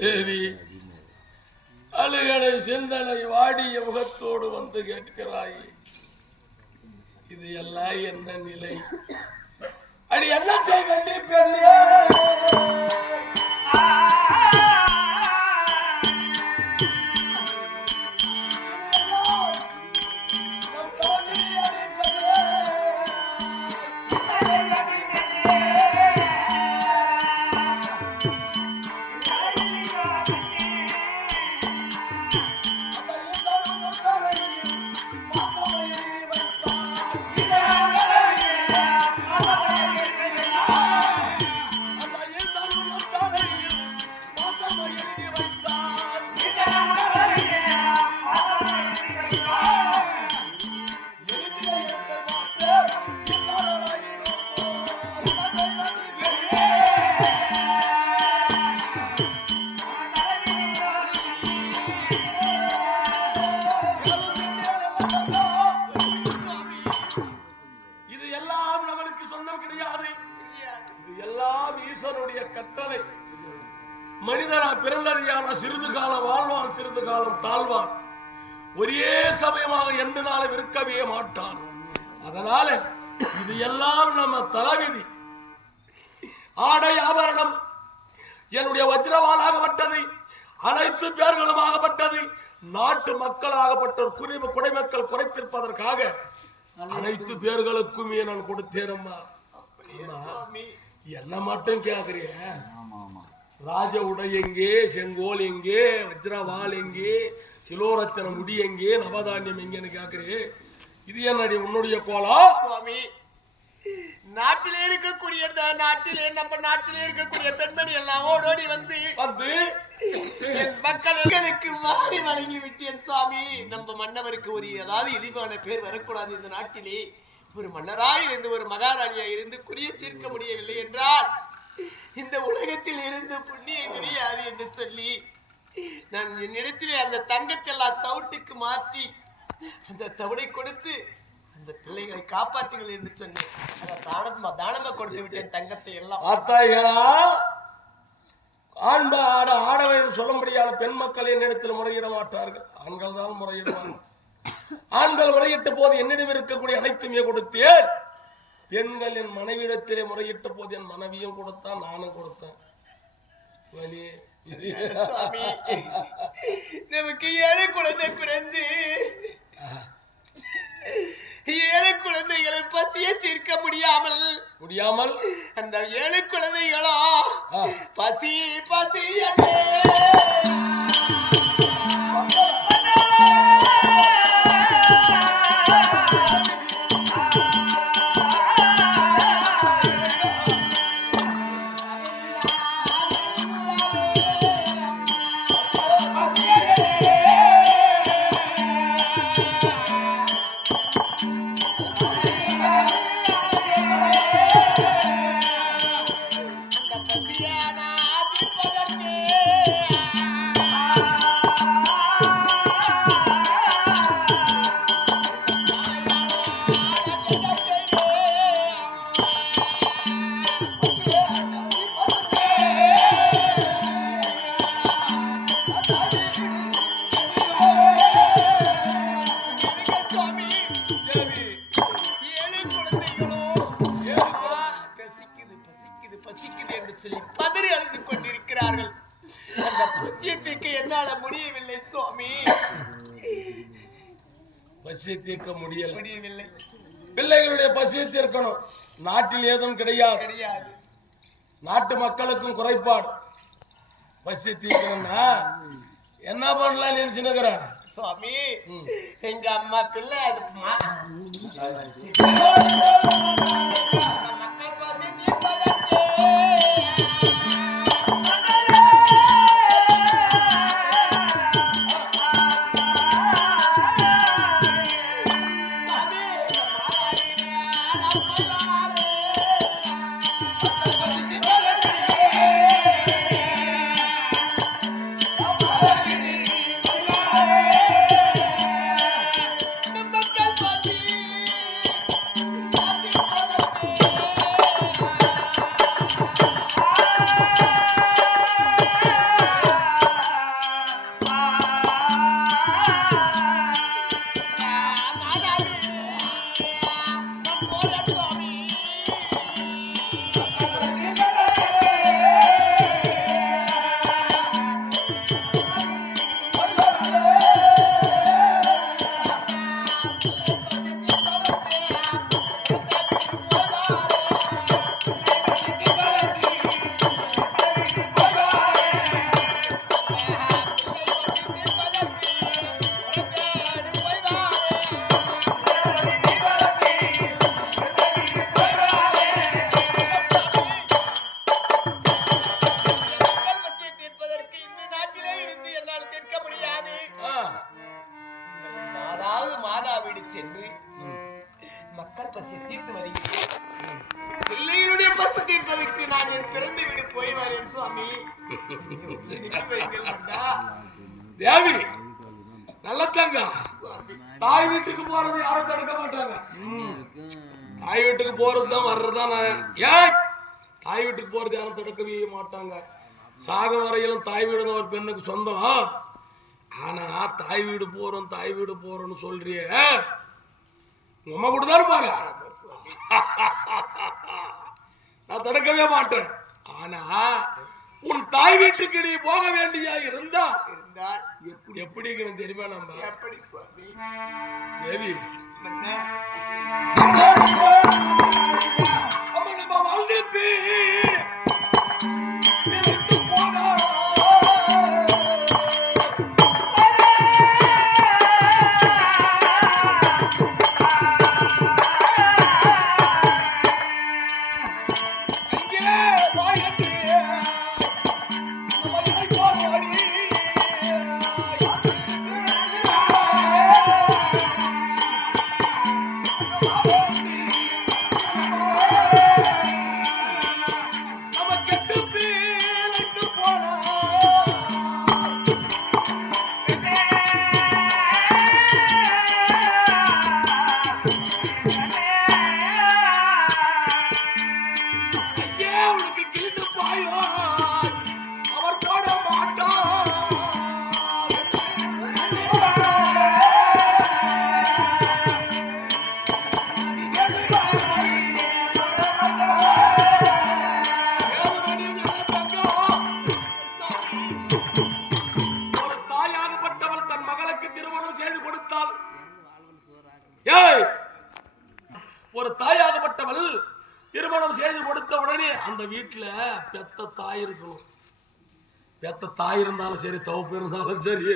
தேவி அழுகலை சிந்தனை வாடிய முகத்தோடு வந்து கேட்கிறாய், இது எல்லாம் என்ன நிலை? அடி என்ன செய்ய பெண்ணே? கட்டளை. மனிதனா பிறந்தறியான சிறிது காலம் வாழ்வான், சிறிது காலம் தாழ்வான். ஒரே சமயமாக எந்த நாளும் இருக்கவே மாட்டான். அதனால இது எல்லாம் நம்ம தலைவிதி. ஆடை ஆபரணம் என்னுடைய வஜ்ரவாளாகப்பட்டது, அனைத்து பேர்களும் ஆகப்பட்டது, நாட்டு மக்களாகப்பட்ட குடிமக்கள் குறைத்திருப்பதற்காக அனைத்து பேர்களுக்குமே நான் கொடுத்தேன். என்ன மட்டும் கேக்குறிய? ராஜ உடை எங்கே, செங்கோல் எங்கே, வஜ்ரவாள் எங்கே, சிலோரத்தன முடி எங்கே, நவதானியம் எங்கேன்னு கேக்குறே. இது என்னடி உன்னுடைய கோலம்? சுவாமி, நாட்டிலே இருக்கக்கூடிய நம்ம நாட்டிலே இருக்கக்கூடிய பெண்மணி எல்லாம் ஓடோடி வந்து மக்களுக்கு வாரி வழங்கி விட்டேன் சுவாமி. நம்ம மன்னவருக்கு ஒரு ஏதாவது இழிவான பேர் வரக்கூடாது. இந்த நாட்டிலே ஒரு மன்னராய் இருந்து ஒரு மகாராணியாய் இருந்து குறிய தீர்க்க முடியவில்லை என்றால் இந்த உலகத்தில் இருந்து புண்ணியம் கிடையாது என்று சொல்லி நான் என்னிடத்திலே அந்த தங்கத்தெல்லாம் தவிட்டுக்கு மாற்றி அந்த தவிடை கொடுத்து அந்த பிள்ளைகளை காப்பாற்றுங்கள் என்று சொன்னேன். தானமா கொடுத்து விட்டேன் தங்கத்தை எல்லாம். ஆட வேண்டும் சொல்ல முடியாத பெண் மக்கள் என்னிடத்தில் முறையிட மாட்டார்கள். ஆண்கள் தான் முறையிடுவார்கள். ஆண்கள் முறையிட்ட போது என்னிடம் இருக்கக்கூடிய அனைத்துமே கொடுத்தேன். பெண்கள் என் மனைவியிடத்திலே முறையிட்ட போது என் மனைவியும் கொடுத்தான், நானும் கொடுத்தேன். நமக்கு 7 குழந்தை பிறந்து 7 குழந்தைகளை பசியை தீர்க்க முடியாமல் அந்த 7 குழந்தைகளும் பசி பசி என்னால முடியவில்லை சுவாமி. பசியை தீர்க்க முடியவில்லை. பிள்ளைகளுடைய பசியை தீர்க்கணும். நாட்டில் ஏதும் கிடையாது. நாட்டு மக்களுக்கும் குறைபாடு. பசியை தீர்க்கணும்னா என்ன பண்ணலாம் நினைச்சுக்கிற சுவாமி? எங்க அம்மா பிள்ளை அது மக்கள் பசி தீர்ப்பதற்கு சென்று மக்கள் பசியை தீர்த்து வருகிறேன். பிள்ளைகளுடைய பசி தீர்ப்பதற்கு நான் என் பிறந்த வீடு போய் வரேன் சுவாமி. தேவி நல்லதாங்க. தாய் வீட்டுக்கு போறது யாரும் தடுக்க மாட்டாங்க. தாய் வீட்டுக்கு போறதுதான் வர்றதுதான். ஏன் தாய் வீட்டுக்கு போறது யாரும் தடுக்கவே மாட்டாங்க. சாக வரையிலும் தாய் வீடு ஒரு பெண்ணுக்கு சொந்தம். ஆனா தாய் வீடு போறோம்னு சொல்றிய அம்மா கூட தான் பாரு. நான் தடுக்கவே மாட்டேன். ஆனா உன் தாய் வீட்டுக்கு நீ போக வேண்டியா இருந்தால் எப்படி தெரியுமா? நம்ம எப்படி சுவாமி? தேவி நம்ம வாழ்ந்து தாய் இருக்கணும். பெத்த தாய் இருந்தாலும் சரி, தவப்பு இருந்தாலும் சரி,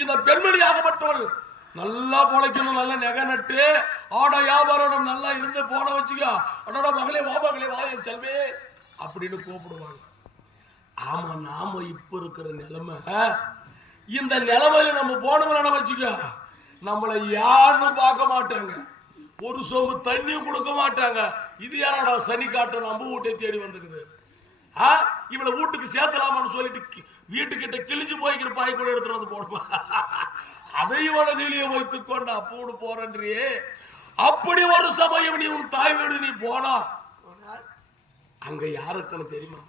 இந்த பெண்மணி ஆகப்பட்டவள் நல்லா பொழைக்கணும், நல்லா நெகை நட்டு ஆட வியாபாரம் நல்லா இருந்து போன வச்சுக்கோ, அடோட மகளே வா, மகளே வா என் செல்வே அப்படின்னு கூப்பிடுவாங்க. ஆமா, நாம இப்ப இருக்கிற நிலைமை, இந்த நிலைமையில நம்ம போனோம்னு வச்சுக்கோ, நம்மளை யாருன்னு பார்க்க மாட்டாங்க, ஒரு சொம்பு தண்ணியும் கொடுக்க மாட்டாங்க. இது யாரோட சனி காட்ட நம்ம வீட்டை தேடி வந்துக்குது. இவளை வீட்டுக்கு சேர்த்தலாமான்னு சொல்லிட்டு வீட்டுக்கிட்ட கிழிஞ்சு போய்க்கிற பாய் கூட எடுத்துட்டு வந்து போடுமா, அதை மனதிலேயே வைத்துக் கொண்டு அப்போடு போறன்றியே. அப்படி ஒரு சமயம் நீ உன் தாய் வீடு நீ போனா அங்க யாருக்குன்னு தெரியுமா?